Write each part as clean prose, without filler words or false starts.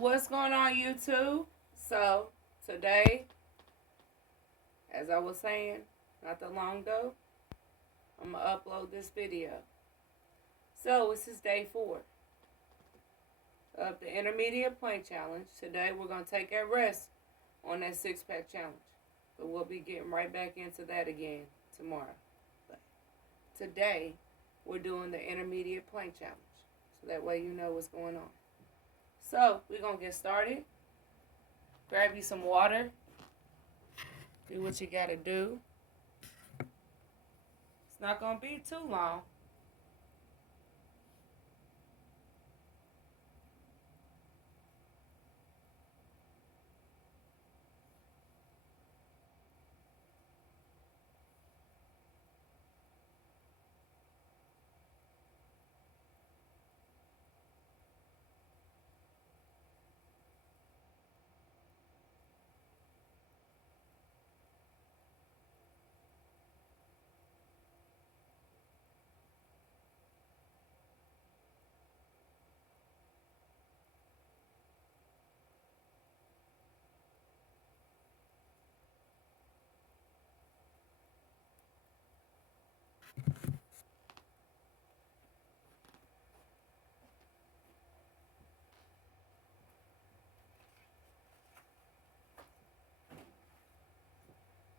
What's going on, YouTube? So, today, as I was saying not that long ago, I'm going to upload this video. So, this is day 4 of the Intermediate Plank Challenge. Today, we're going to take a rest on that 6-pack challenge. But we'll be getting right back into that again tomorrow. But today, we're doing the Intermediate Plank Challenge. So that way you know what's going on. So, we're going to get started. Grab you some water. Do what you got to do. It's not going to be too long.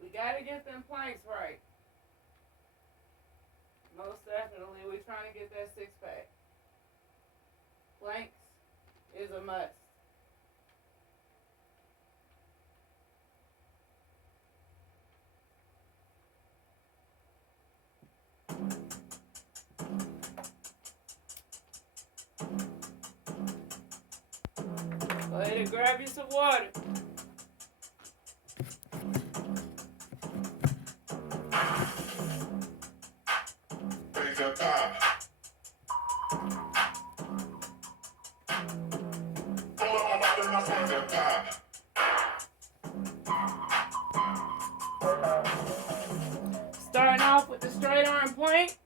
We got to get them planks right. Most definitely, we're trying to get that 6-pack. Planks is a must. Go ahead and grab you some water. Starting off with the straight arm plank.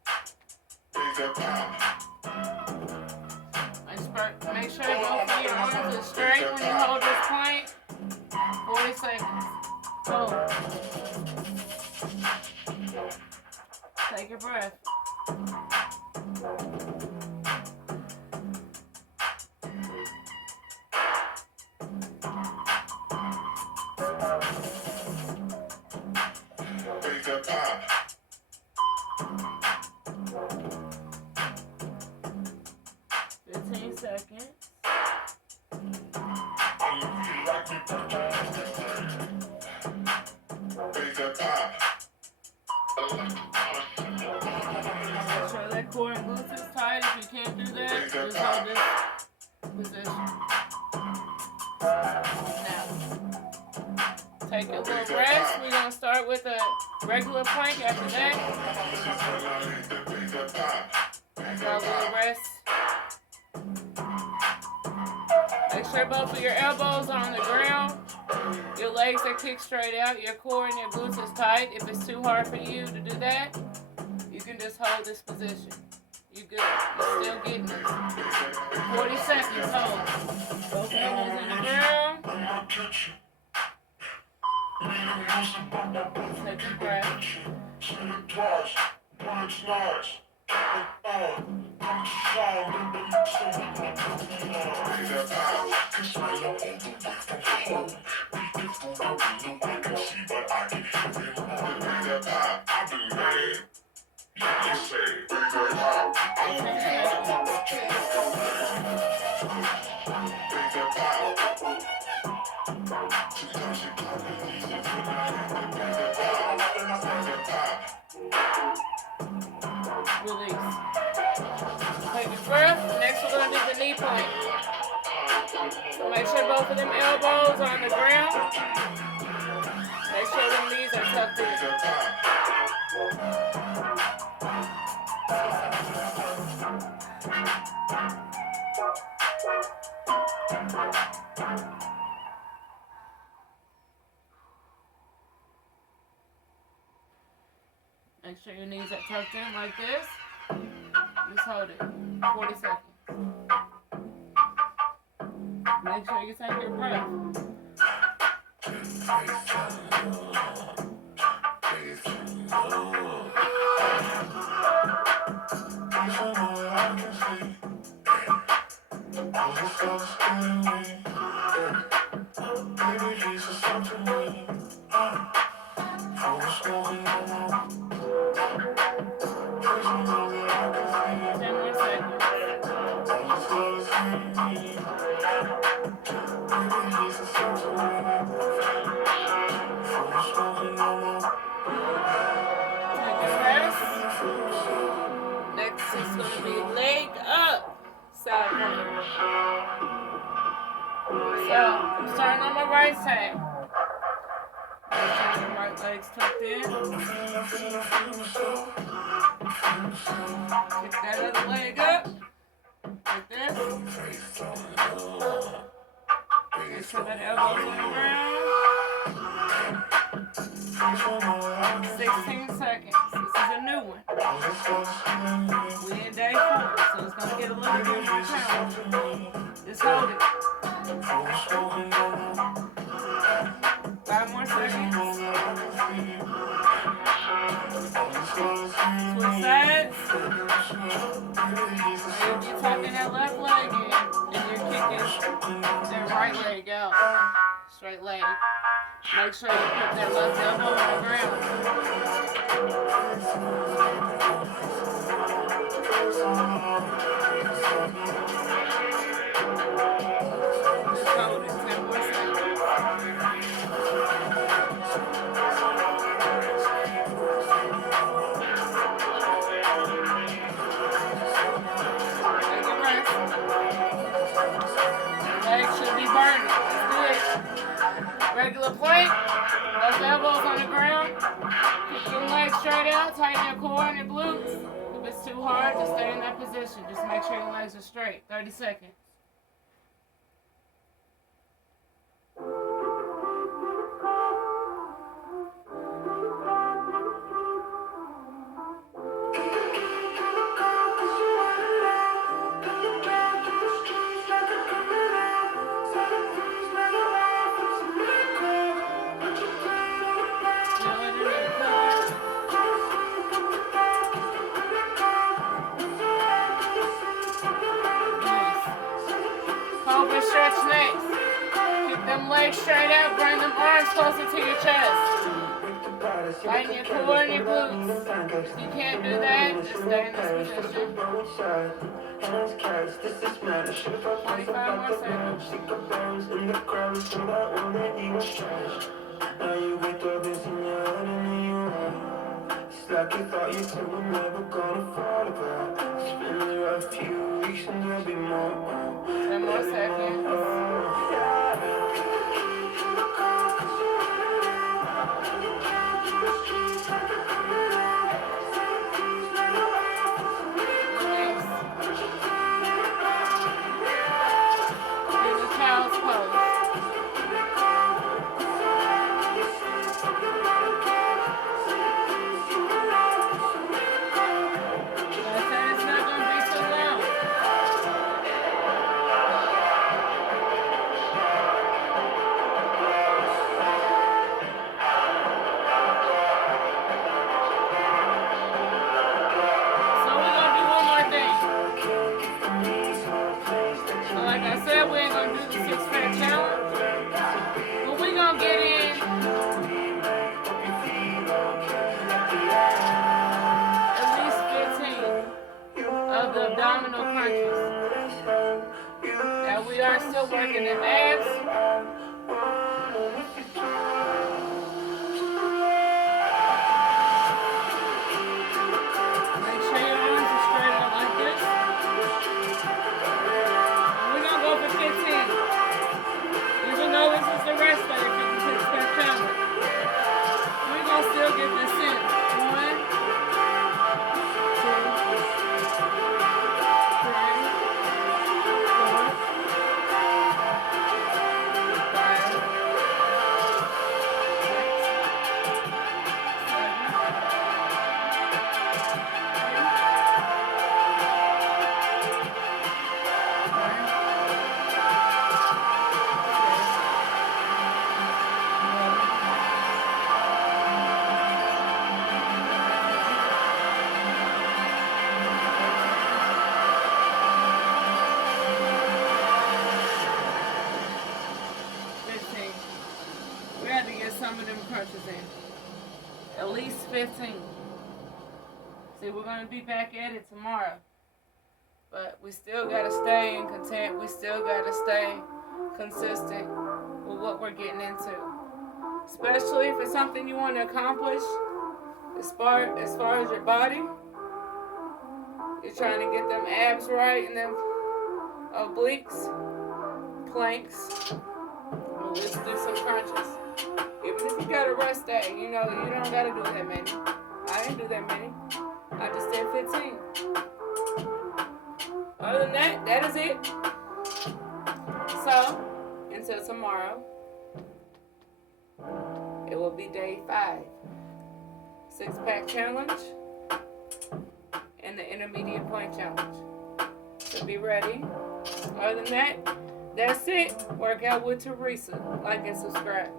Make sure both of your arms are straight when you hold this plank. 40 seconds. Hold. Take a breath. Seconds. Make sure that core and glutes is tight. If you can't do that, just hold this position. Now, take a little rest. We're going to start with a regular plank after that. After a little rest. Make sure both of your elbows are on the ground. Your legs are kicked straight out. Your core and your glutes is tight. If it's too hard for you to do that, you can just hold this position. You good. You're still getting it. 40 seconds. Hold. Both elbows on the ground. Take a breath. Release. Take a breath. Next, we're going to do the knee plank. So make sure both of them elbows are on the ground. Make sure them knees are tucked in. Make sure your knees are tucked in like this. Just hold it. 40 seconds. Make sure you take your breath. Next is going to be leg up side plank. So, I'm starting on my right side. Make sure your right leg's tucked in. Pick that other leg up. Like this. Make sure that elbow's on the ground. 16 seconds. This is a new one. We in day 4, so it's going to get a little bit more challenging. Just hold it. 5 more seconds. Switch sides. If you're tucking that left leg in and you're kicking that right leg out, straight leg, make sure you put that left elbow on the ground. Just hold it. 10 more seconds. Legs should be burning. That's good. Regular plank. Both elbows on the ground. Keep your legs straight out. Tighten your core and your glutes. If it's too hard, just stay in that position. Just make sure your legs are straight. 30 seconds. Stretch next. Keep them legs straight out. Bring them arms closer to your chest. Tighten your core and your glutes. If you can't do that, just stay in this position. 25 more seconds. Now you wake up and see your head and you run. It's like you thought you two were never gonna fall apart. It's been a rough few weeks and there'll be more. 10 more seconds. Do the child's pose. We ain't gonna do the 6-pack challenge, but we gonna get in at least 15 of the abdominal crunches. Now we are still working the abs. Make sure your arms are straight out like this. For 15. Even though this is the rest day, 56-pack challenge, we're gonna still get this in. 1, 2, 3, 4, 5, crunches in. At least 15. See, we're going to be back at it tomorrow. But we still got to stay in content. We still got to stay consistent with what we're getting into. Especially if it's something you want to accomplish as far as your body. You're trying to get them abs right and them obliques, planks. Well, let's do some crunches. Even if you got a rest day, you know, you don't got to do that many. I didn't do that many. I just did 15. Other than that, that is it. So, until tomorrow, it will be day 5. 6-pack challenge and the intermediate point challenge. So be ready. Other than that, that's it. Work out with Teresa. Like and subscribe.